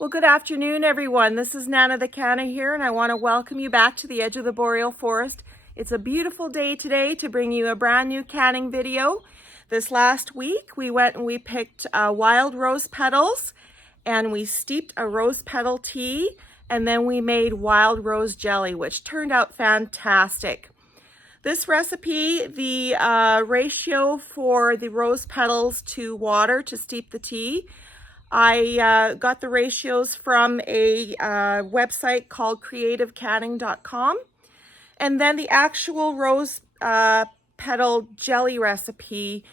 Well, good afternoon, everyone. This is Nana the Canna here, and I want to welcome you back to the edge of the Boreal Forest. It's a beautiful day today to bring you a brand new canning video. This last week, we went and we picked wild rose petals, and we steeped a rose petal tea, and then we made wild rose jelly, which turned out fantastic. This recipe, the ratio for the rose petals to water to steep the tea, I got the ratios from a website called creativecanning.com. And then the actual rose petal jelly recipe,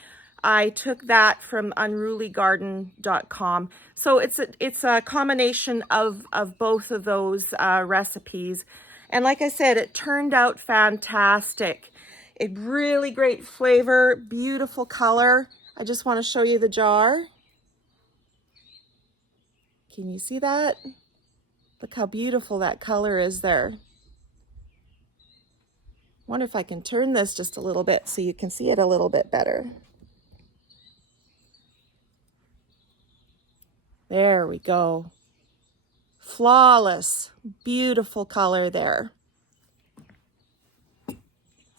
I took that from unrulygarden.com. So it's a combination of both of those recipes. And like I said, it turned out fantastic. A really great flavor, beautiful color. I just want to show you the jar. Can you see that? Look how beautiful that color is there. Wonder if I can turn this just a little bit so you can see it a little bit better. There we go. Flawless, beautiful color there.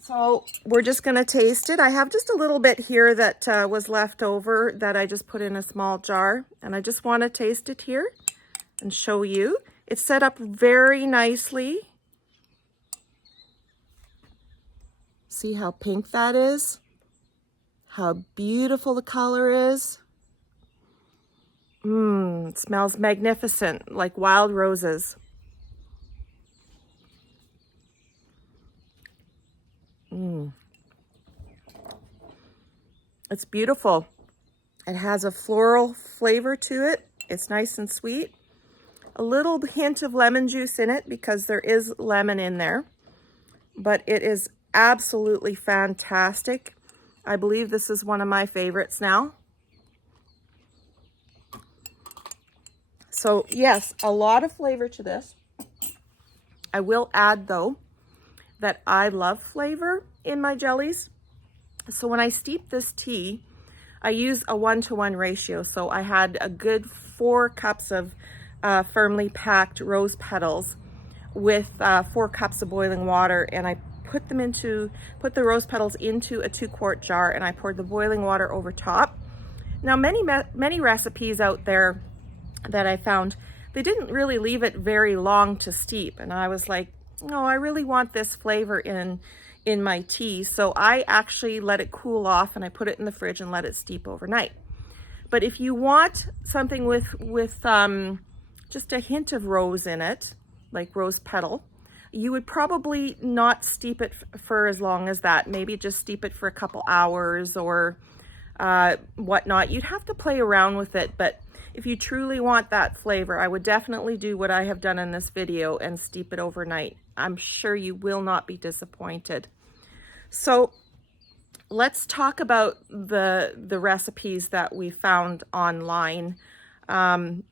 So we're just going to taste it. I have just a little bit here that was left over that I just put in a small jar, and I just want to taste it here and show you. It's set up very nicely. See how pink that is? How beautiful the color is. It smells magnificent, like wild roses. It's beautiful. It has a floral flavor to it. It's nice and sweet. A little hint of lemon juice in it because there is lemon in there. But it is absolutely fantastic. I believe this is one of my favorites now. So yes, a lot of flavor to this. I will add though that I love flavor in my jellies. So when I steep this tea, I use a 1-to-1 ratio. So I had a good 4 cups of firmly packed rose petals with 4 cups of boiling water, and I put the rose petals into a 2-quart jar, and I poured the boiling water over top. Now many recipes out there that I found, they didn't really leave it very long to steep, and I was like, no, I really want this flavor in my tea. So I actually let it cool off and I put it in the fridge and let it steep overnight. But if you want something with just a hint of rose in it, like rose petal, you would probably not steep it for as long as that. Maybe just steep it for a couple hours or whatnot. You'd have to play around with it, but if you truly want that flavor, I would definitely do what I have done in this video and steep it overnight. I'm sure you will not be disappointed. So let's talk about the recipes that we found online. The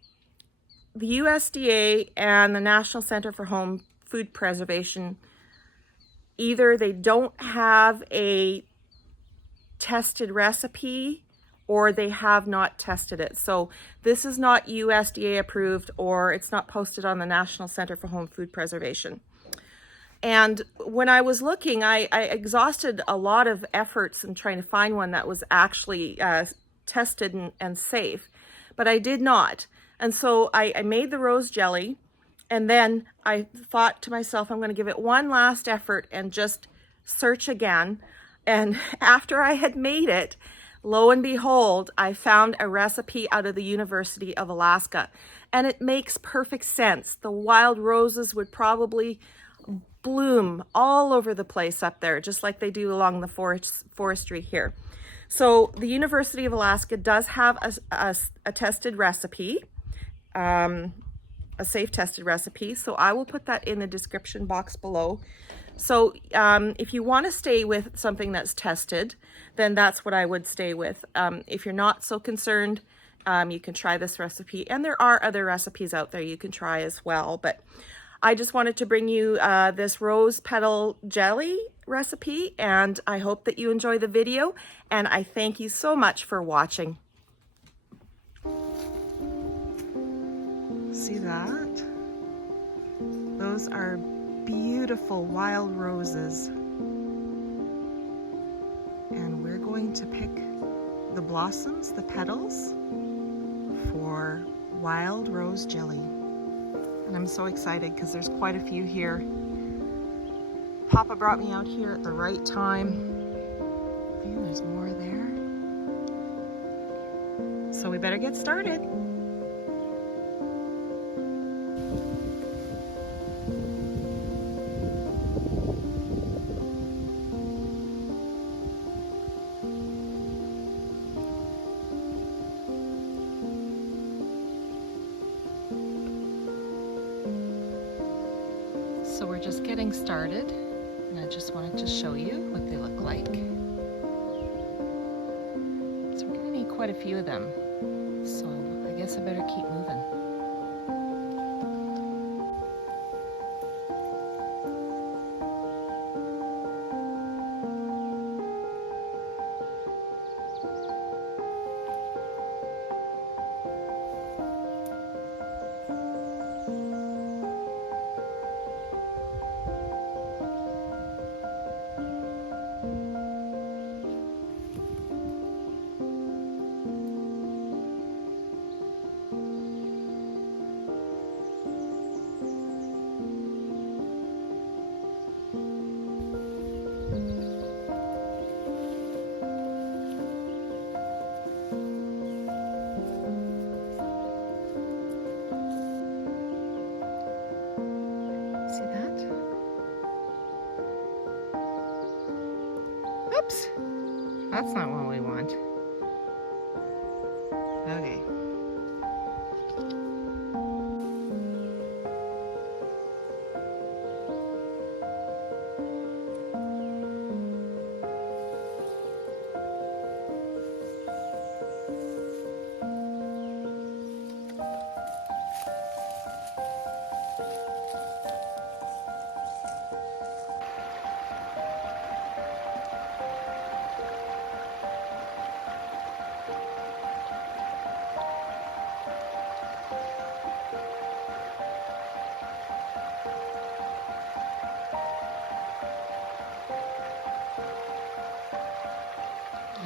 USDA and the National Center for Home Food Preservation, either they don't have a tested recipe or they have not tested it. So this is not USDA approved, or it's not posted on the National Center for Home Food Preservation. And when I was looking, I exhausted a lot of efforts in trying to find one that was actually tested and safe, but I did not. And so I made the rose jelly, and then I thought to myself, I'm going to give it one last effort and just search again. And after I had made it, lo and behold, I found a recipe out of the University of Alaska, and it makes perfect sense. The wild roses would probably bloom all over the place up there, just like they do along the forestry here. So the University of Alaska does have a tested recipe, a safe tested recipe. So I will put that in the description box below. So if you want to stay with something that's tested, then that's what I would stay with. If you're not so concerned, you can try this recipe. And there are other recipes out there you can try as well. But I just wanted to bring you this rose petal jelly recipe, and I hope that you enjoy the video, and I thank you so much for watching. See that? Those are beautiful wild roses. And we're going to pick the blossoms, the petals, for Wild Rose Jelly. And I'm so excited because there's quite a few here. Papa brought me out here at the right time. And there's more there. So we better get started. So we're just getting started, and I just wanted to show you what they look like. So we're gonna need quite a few of them. So I guess I better keep moving. See that? Oops, that's not what we want. Okay.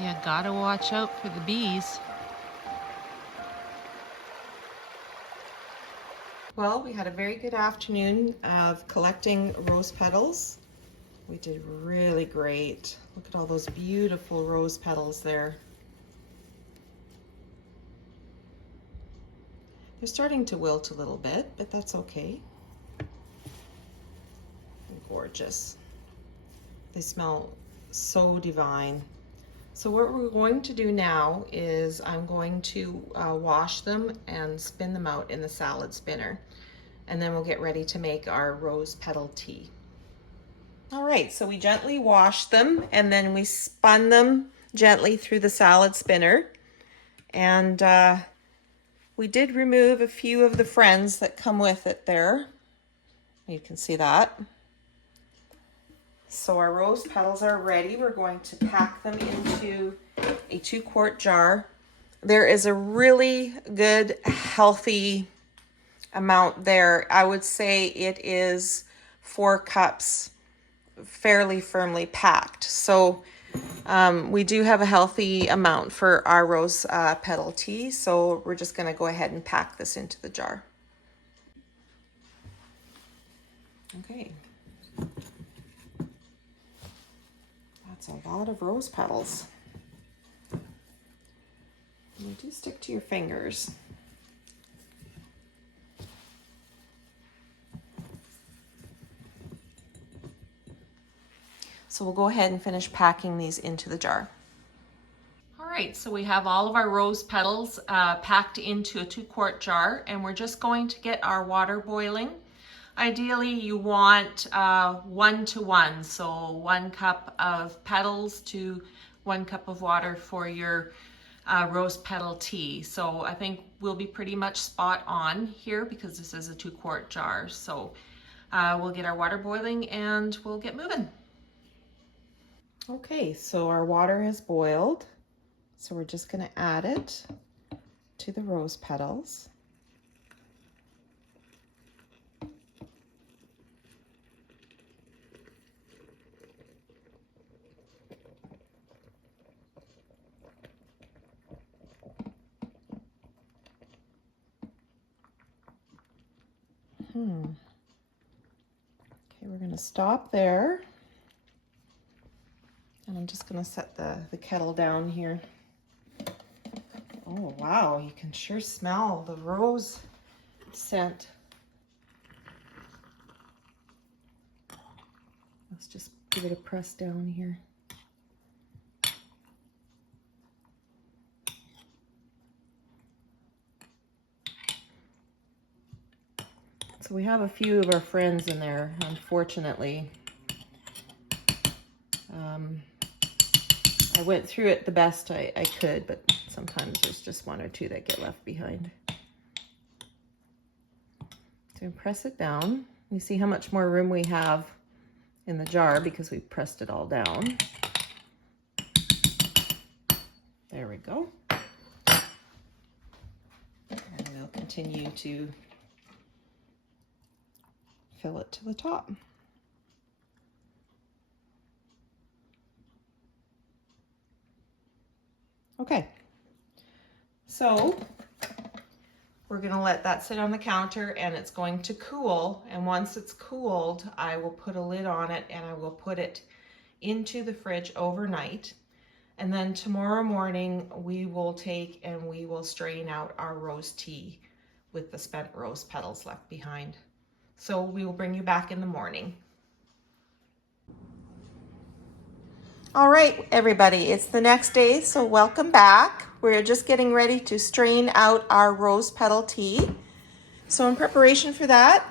You gotta watch out for the bees. Well, we had a very good afternoon of collecting rose petals. We did really great. Look at all those beautiful rose petals there. They're starting to wilt a little bit, but that's okay. Gorgeous. They smell so divine. So what we're going to do now is I'm going to wash them and spin them out in the salad spinner. And then we'll get ready to make our rose petal tea. All right, so we gently washed them and then we spun them gently through the salad spinner. And we did remove a few of the friends that come with it there. You can see that. So our rose petals are ready. We're going to pack them into a 2-quart jar. There is a really good, healthy amount there. I would say it is 4 cups, fairly firmly packed. So we do have a healthy amount for our rose petal tea. So we're just going to go ahead and pack this into the jar. Okay. That's a lot of rose petals. You do stick to your fingers. So we'll go ahead and finish packing these into the jar. All right, so we have all of our rose petals packed into a 2-quart jar, and we're just going to get our water boiling. Ideally, you want 1 to 1, so 1 cup of petals to 1 cup of water for your rose petal tea. So I think we'll be pretty much spot on here because this is a 2-quart jar. So we'll get our water boiling and we'll get moving. Okay, so our water has boiled. So we're just going to add it to the rose petals. Okay, we're gonna stop there. And I'm just gonna set the kettle down here. Oh wow, you can sure smell the rose scent. Let's just give it a press down here. So we have a few of our friends in there, unfortunately. I went through it the best I could, but sometimes there's just one or two that get left behind. So press it down. You see how much more room we have in the jar because we pressed it all down. There we go. And we'll continue to fill it to the top. Okay, so we're gonna let that sit on the counter and it's going to cool. And once it's cooled, I will put a lid on it and I will put it into the fridge overnight. And then tomorrow morning, we will take and we will strain out our rose tea with the spent rose petals left behind. So we will bring you back in the morning. All right, everybody, it's the next day, so welcome back. We're just getting ready to strain out our rose petal tea. So in preparation for that,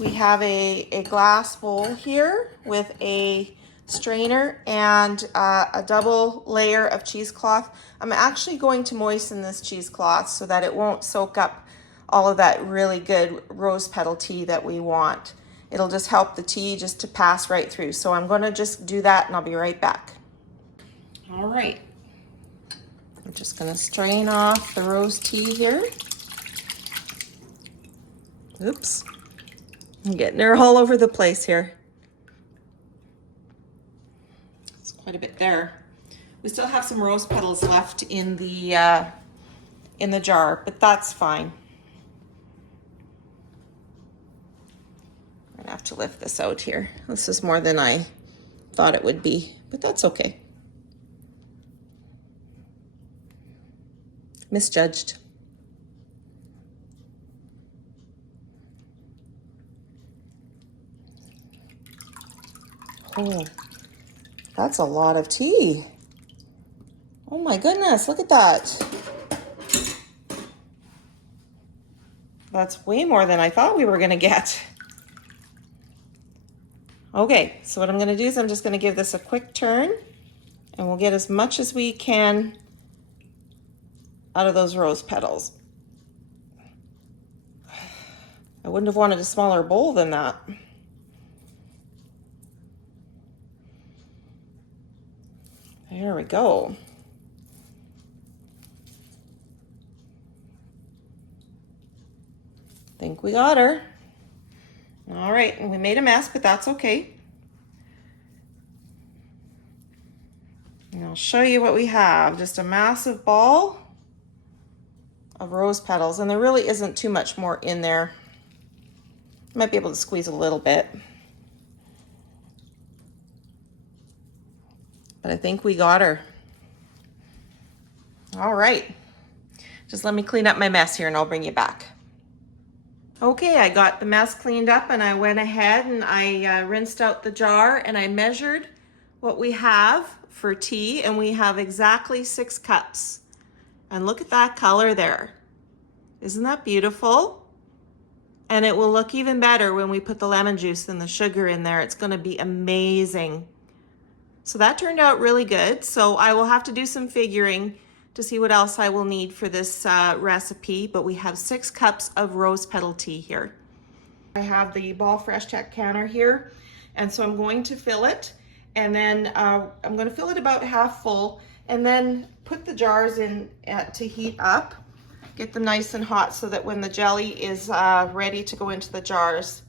we have a glass bowl here with a strainer and a double layer of cheesecloth. I'm actually going to moisten this cheesecloth so that it won't soak up all of that really good rose petal tea that we want. It'll just help the tea just to pass right through. So I'm going to just do that and I'll be right back. All right. I'm just going to strain off the rose tea here. Oops. I'm getting her all over the place here. It's quite a bit there. We still have some rose petals left in the jar, but that's fine. I'm gonna have to lift this out here. This is more than I thought it would be, but that's okay. Misjudged. Oh, that's a lot of tea. Oh my goodness, look at that. That's way more than I thought we were gonna get. Okay, so what I'm gonna do is I'm just gonna give this a quick turn and we'll get as much as we can out of those rose petals. I wouldn't have wanted a smaller bowl than that. There we go. Think we got her. All right, and we made a mess, but that's okay. And I'll show you what we have. Just a massive ball of rose petals, and there really isn't too much more in there. Might be able to squeeze a little bit. But I think we got her. All right. Just let me clean up my mess here and I'll bring you back. Okay, I got the mess cleaned up and I went ahead and I rinsed out the jar and I measured what we have for tea, and we have exactly 6 cups. And look at that color there. Isn't that beautiful? And it will look even better when we put the lemon juice and the sugar in there. It's going to be amazing. So that turned out really good. So I will have to do some figuring to see what else I will need for this recipe, but we have 6 cups of rose petal tea here. I have the Ball Fresh Tech canner here, and so I'm going to fill it, and then I'm going to fill it about half full, and then put the jars in to heat up, get them nice and hot so that when the jelly is ready to go into the jars,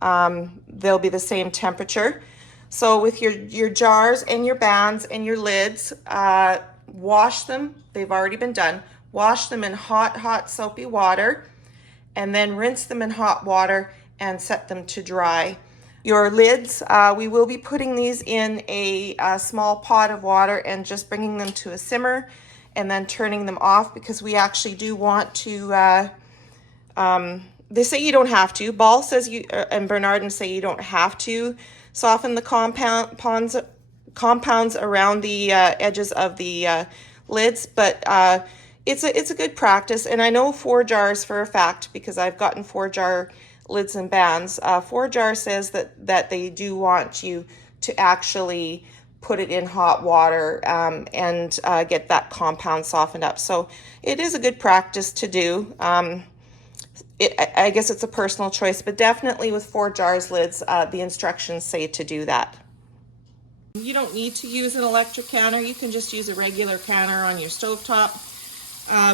they'll be the same temperature. So with your jars and your bands and your lids, wash them. They've already been done. Wash them in hot, soapy water and then rinse them in hot water and set them to dry. Your lids, we will be putting these in a small pot of water and just bringing them to a simmer and then turning them off, because we actually do want to, they say you don't have to. Ball says you, and Bernardin say you don't have to soften the compounds around the edges of the lids, but it's a good practice. And I know 4Jars for a fact, because I've gotten 4Jar lids and bands. 4Jar says that they do want you to actually put it in hot water and get that compound softened up. So it is a good practice to do. I guess it's a personal choice, but definitely with 4Jars lids, the instructions say to do that. You don't need to use an electric canner. You can just use a regular canner on your stovetop.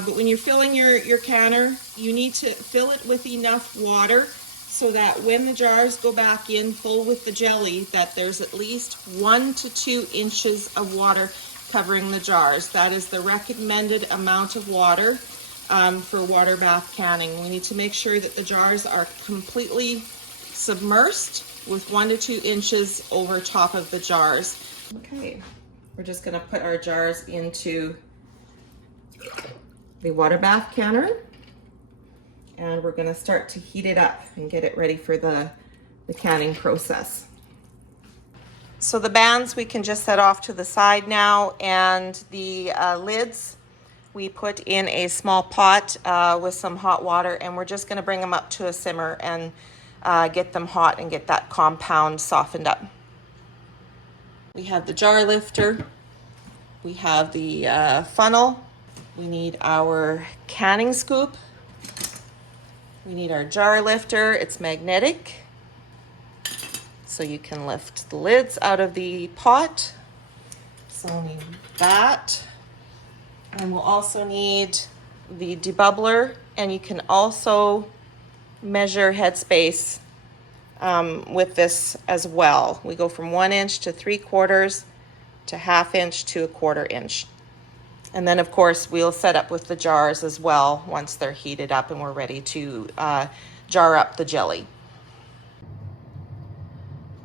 But when you're filling your canner, you need to fill it with enough water so that when the jars go back in full with the jelly, that there's at least 1 to 2 inches of water covering the jars. That is the recommended amount of water for water bath canning. We need to make sure that the jars are completely submersed with 1 to 2 inches over top of the jars. Okay, we're just gonna put our jars into the water bath canner, and we're gonna start to heat it up and get it ready for the canning process. So the bands we can just set off to the side now, and the lids we put in a small pot with some hot water, and we're just gonna bring them up to a simmer and get them hot and get that compound softened up. We have the jar lifter, we have the funnel, we need our canning scoop, we need our jar lifter. It's magnetic, so you can lift the lids out of the pot. So we'll need that. And we'll also need the debubbler, and you can also measure headspace with this as well. We go from 1 inch to 3/4 to 1/2 inch to 1/4 inch. And then of course we'll set up with the jars as well once they're heated up and we're ready to jar up the jelly.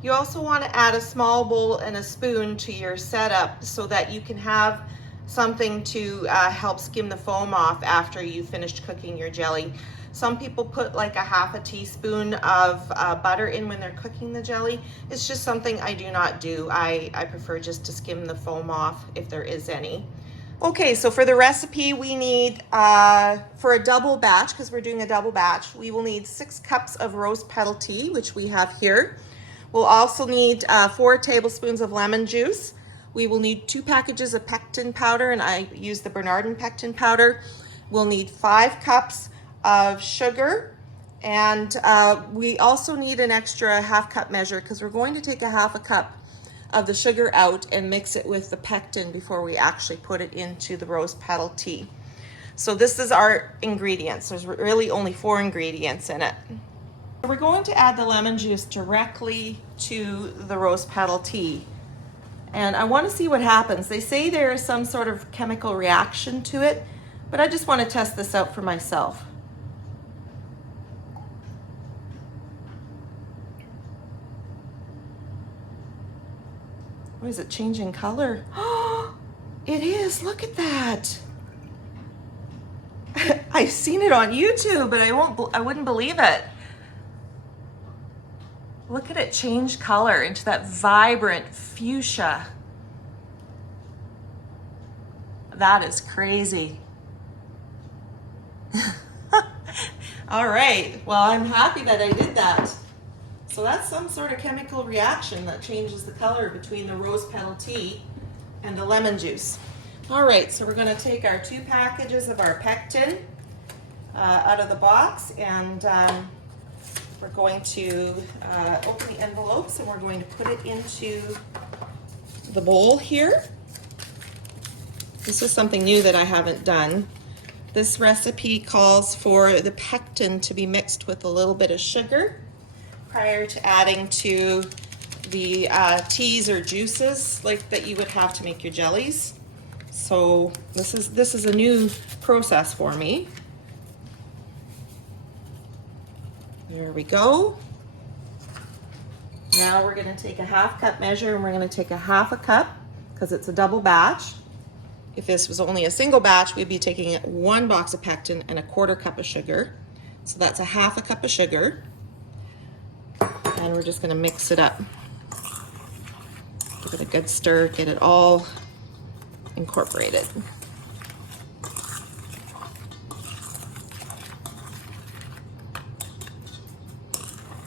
You also want to add a small bowl and a spoon to your setup so that you can have something to help skim the foam off after you've finished cooking your jelly. Some people put like a 1/2 teaspoon of butter in when they're cooking the jelly. It's just something I do not do. I prefer just to skim the foam off if there is any. Okay, so for the recipe we need, for a double batch, because we're doing a double batch, we will need 6 cups of rose petal tea, which we have here. We'll also need 4 tablespoons of lemon juice. We will need 2 packages of pectin powder, and I use the Bernardin pectin powder. We'll need 5 cups of sugar, and we also need an extra 1/2 cup measure, because we're going to take a 1/2 cup of the sugar out and mix it with the pectin before we actually put it into the rose petal tea. So this is our ingredients. There's really only 4 ingredients in it. We're going to add the lemon juice directly to the rose petal tea, and I want to see what happens. They say there is some sort of chemical reaction to it, but I just want to test this out for myself. What is it, changing color? Oh, it is, look at that. I've seen it on YouTube, but I wouldn't believe it. Look at it change color into that vibrant fuchsia. That is crazy. All right, well, I'm happy that I did that. So that's some sort of chemical reaction that changes the color between the rose petal tea and the lemon juice. All right, so we're going to take our 2 packages of our pectin out of the box, and we're going to open the envelopes, and we're going to put it into the bowl here. This is something new that I haven't done. This recipe calls for the pectin to be mixed with a little bit of sugar prior to adding to the teas or juices like that you would have to make your jellies. So this is a new process for me. There we go. Now we're going to take a 1/2 cup measure and we're going to take a 1/2 cup because it's a double batch. If this was only a single batch, we'd be taking 1 box of pectin and a 1/4 cup of sugar. So that's a 1/2 cup of sugar. And we're just going to mix it up. Give it a good stir, get it all incorporated.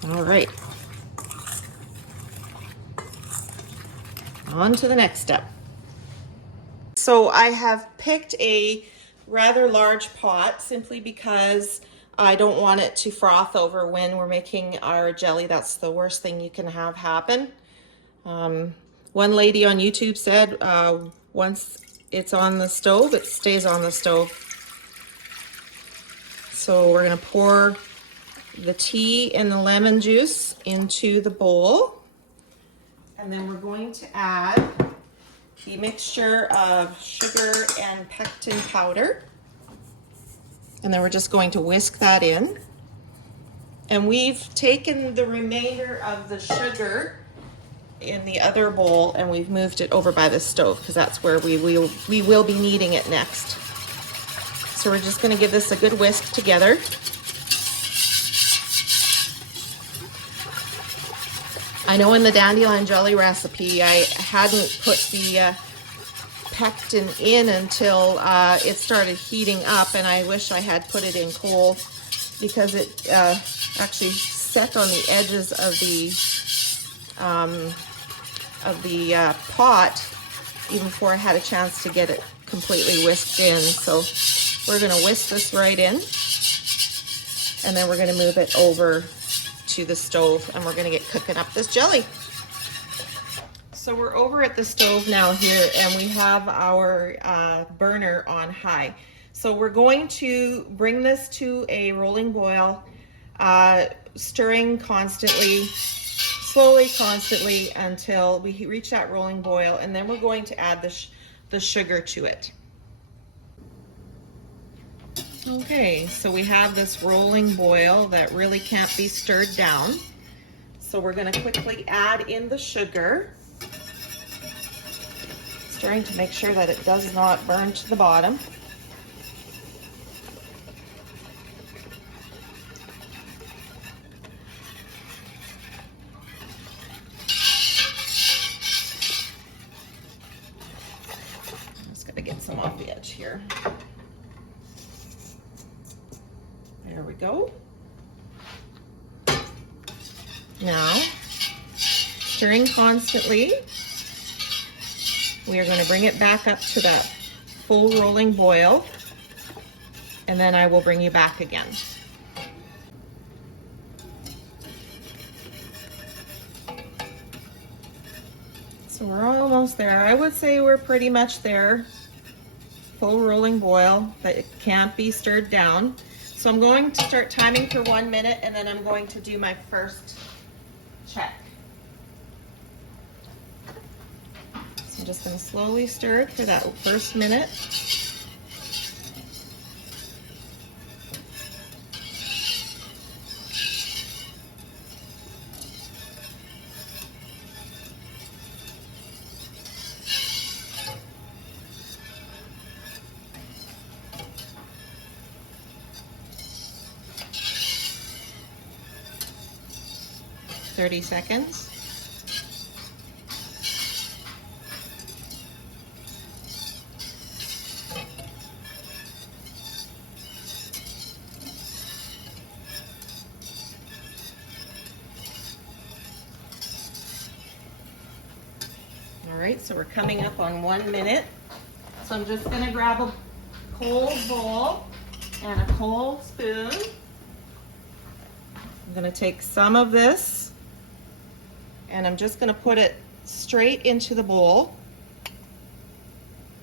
All right. On to the next step. So I have picked a rather large pot simply because I don't want it to froth over when we're making our jelly. That's the worst thing you can have happen. One lady on YouTube said once it's on the stove, it stays on the stove. So we're going to pour the tea and the lemon juice into the bowl. And then we're going to add the mixture of sugar and pectin powder. And then we're just going to whisk that in. And we've taken the remainder of the sugar in the other bowl and we've moved it over by the stove because that's where we will be needing it next. So we're just going to give this a good whisk together. I know in the dandelion jelly recipe I hadn't put the pectin in until it started heating up, and I wish I had put it in cold because it actually set on the edges of the pot even before I had a chance to get it completely whisked in. So we're going to whisk this right in, and then we're going to move it over to the stove and we're going to get cooking up this jelly. So we're over at the stove now here and we have our burner on high. So we're going to bring this to a rolling boil, stirring constantly, slowly, constantly until we reach that rolling boil, and then we're going to add the sugar to it. Okay, so we have this rolling boil that really can't be stirred down. So we're going to quickly add in the sugar, stirring to make sure that it does not burn to the bottom. I'm just going to get some off the edge here. There we go. Now, stirring constantly, we are going to bring it back up to that full rolling boil, and then I will bring you back again. So we're almost there. I would say we're pretty much there. Full rolling boil, but it can't be stirred down. So I'm going to start timing for 1 minute, and then I'm going to do my first check. So I'm just going to slowly stir it for that first minute. $30 seconds. All right, so we're coming up on 1 minute. So I'm just going to grab a cold bowl and a cold spoon. I'm going to take some of this and I'm just going to put it straight into the bowl,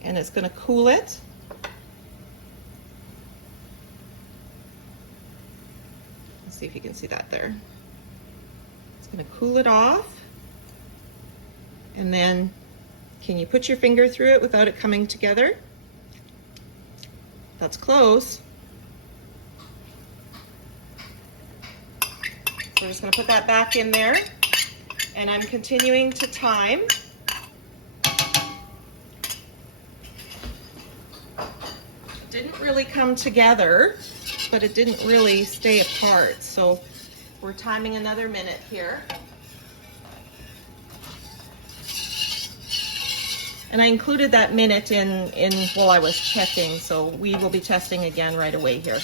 and it's going to cool it. Let's see if you can see that there. It's going to cool it off, and then can you put your finger through it without it coming together? That's close. So we're just gonna put that back in there, and I'm continuing to time. Didn't really come together, but it didn't really stay apart. So we're timing another minute here. And I included that minute in while I was checking, so we will be testing again right away here.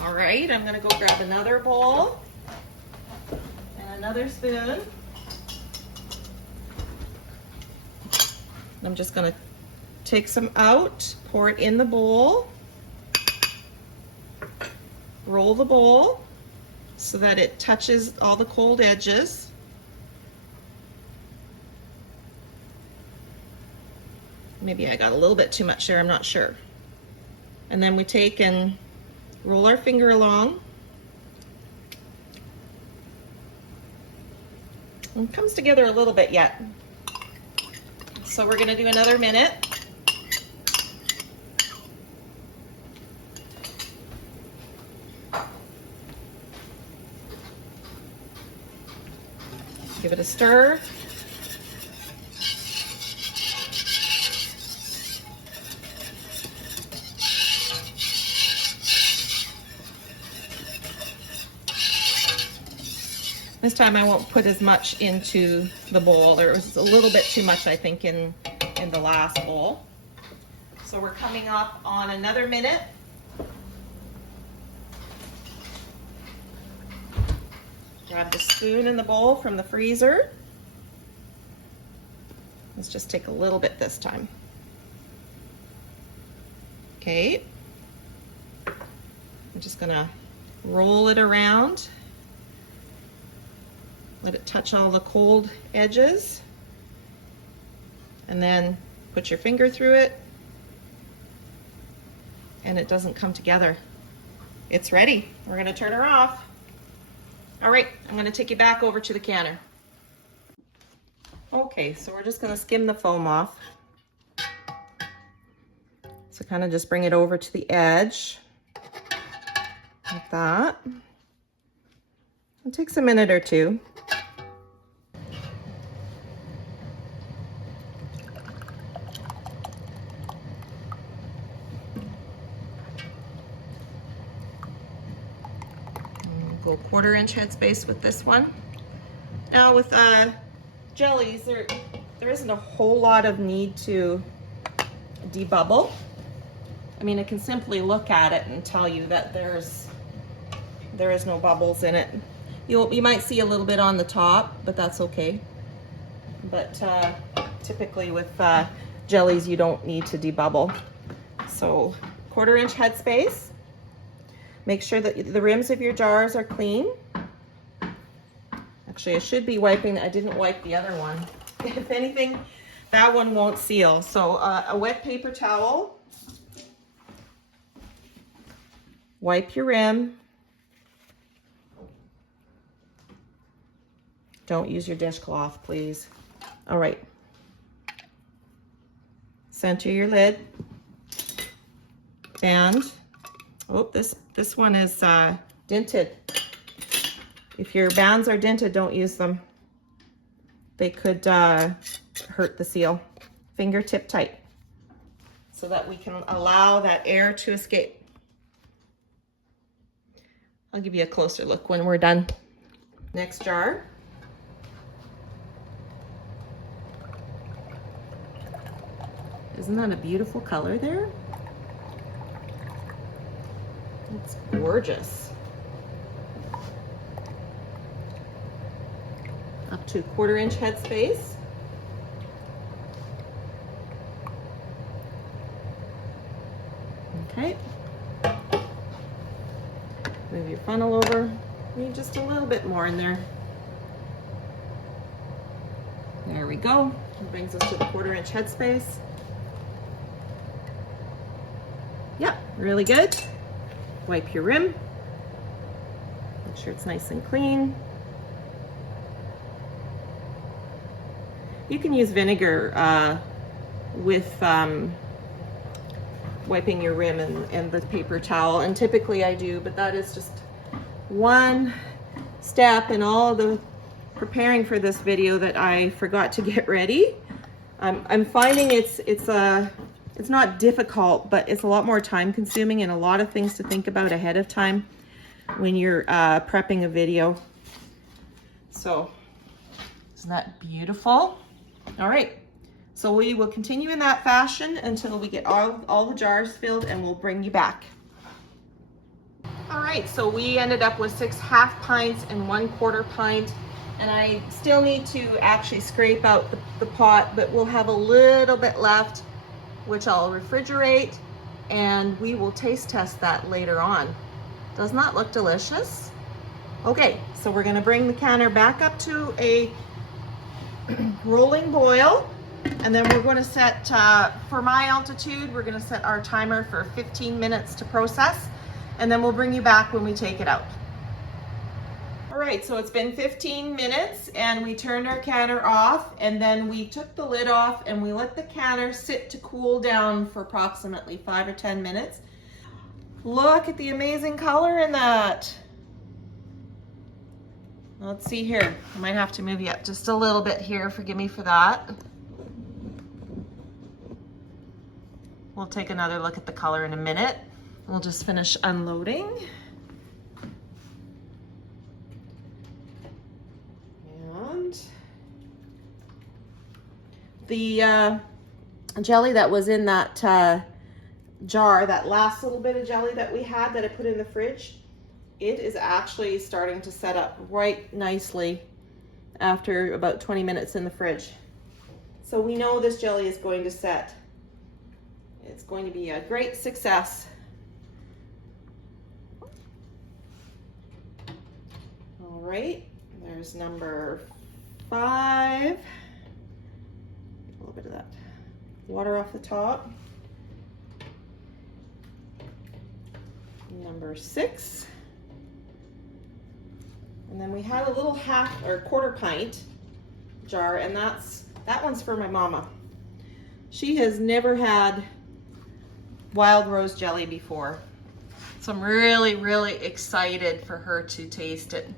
All right, I'm gonna go grab another bowl and another spoon. I'm just gonna take some out, pour it in the bowl, roll the bowl so that it touches all the cold edges. Maybe I got a little bit too much there, I'm not sure. And then we take and roll our finger along. And it comes together a little bit yet. So we're gonna do another minute. Give it a stir. This time I won't put as much into the bowl. There was a little bit too much, I think, in the last bowl. So we're coming up on another minute. Grab the spoon in the bowl from the freezer. Let's just take a little bit this time. Okay. I'm just gonna roll it around. Let it touch all the cold edges. And then put your finger through it. And it doesn't come together. It's ready. We're gonna turn her off. All right, I'm gonna take you back over to the canner. Okay, so we're just gonna skim the foam off. So kind of just bring it over to the edge, like that. It takes a minute or two. Go 1/4 inch headspace with this one. Now with jellies, there isn't a whole lot of need to debubble. I mean, I can simply look at it and tell you that there is no bubbles in it. You might see a little bit on the top, but that's okay. But typically with jellies, you don't need to debubble. So 1/4 inch headspace. Make sure that the rims of your jars are clean. Actually, I should be wiping. I didn't wipe the other one. If anything, that one won't seal. So a wet paper towel. Wipe your rim. Don't use your dishcloth, please. All right. Center your lid. And, oh, this one is dented. If your bands are dented, don't use them. They could hurt the seal. Fingertip tight so that we can allow that air to escape. I'll give you a closer look when we're done. Next jar. Isn't that a beautiful color there? It's gorgeous. Up to 1/4 inch headspace. Okay. Move your funnel over. Need just a little bit more in there. There we go. It brings us to the 1/4 inch headspace. Yep, really good. Wipe your rim. Make sure it's nice and clean. You can use vinegar with wiping your rim and the paper towel, and typically I do, but that is just one step in all the preparing for this video that I forgot to get ready. I'm finding it's not difficult, but it's a lot more time consuming and a lot of things to think about ahead of time when you're prepping a video. So isn't that beautiful? All right, so we will continue in that fashion until we get all the jars filled, and we'll bring you back. All right, so we ended up with 6 half pints and 1/4 pint, and I still need to actually scrape out the pot, but we'll have a little bit left, which I'll refrigerate, and we will taste test that later on. Doesn't that look delicious? Okay, so we're gonna bring the canner back up to a rolling boil, and then we're gonna set, for my altitude, we're gonna set our timer for 15 minutes to process, and then we'll bring you back when we take it out. All right, so it's been 15 minutes and we turned our canner off, and then we took the lid off and we let the canner sit to cool down for approximately 5 or 10 minutes. Look at the amazing color in that. Let's see here. I might have to move you up just a little bit here. Forgive me for that. We'll take another look at the color in a minute. We'll just finish unloading. And the jelly that was in that jar, that last little bit of jelly that we had that I put in the fridge, it is actually starting to set up right nicely after about 20 minutes in the fridge. So we know this jelly is going to set. It's going to be a great success. All right, there's number 5. A little bit of that water off the top. Number 6. And then we had a little half or 1/4 pint jar, and that one's for my mama. She has never had wild rose jelly before, so I'm really, really excited for her to taste it.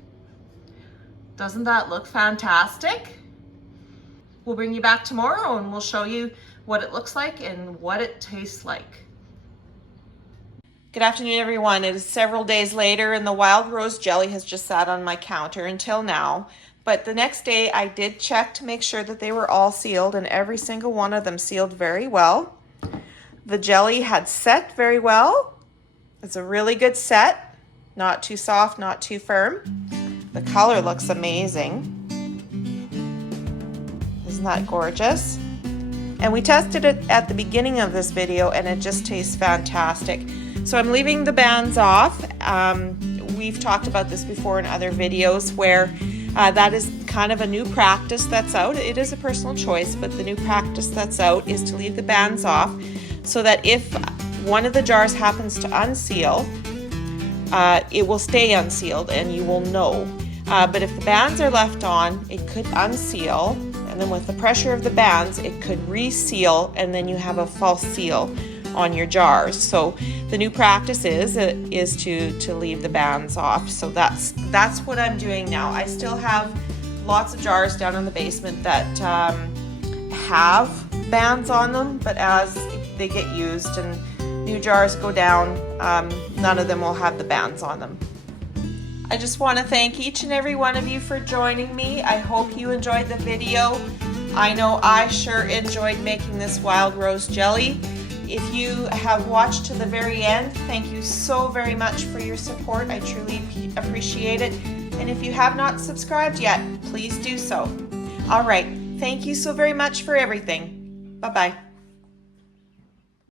Doesn't that look fantastic? We'll bring you back tomorrow and we'll show you what it looks like and what it tastes like. Good afternoon, everyone. It is several days later and the wild rose jelly has just sat on my counter until now. But the next day I did check to make sure that they were all sealed, and every single one of them sealed very well. The jelly had set very well. It's a really good set. Not too soft, not too firm. The color looks amazing. Isn't that gorgeous? And we tested it at the beginning of this video and it just tastes fantastic. So I'm leaving the bands off. We've talked about this before in other videos where that is kind of a new practice that's out. It is a personal choice, but the new practice that's out is to leave the bands off so that if one of the jars happens to unseal, it will stay unsealed and you will know. But if the bands are left on, it could unseal, and then with the pressure of the bands, it could reseal, and then you have a false seal on your jars. So the new practice is to leave the bands off. So that's what I'm doing now. I still have lots of jars down in the basement that have bands on them, but as they get used and new jars go down, none of them will have the bands on them. I just want to thank each and every one of you for joining me. I hope you enjoyed the video. I know I sure enjoyed making this wild rose jelly. If you have watched to the very end, thank you so very much for your support. I truly appreciate it. And if you have not subscribed yet, please do so. All right, thank you so very much for everything. Bye-bye.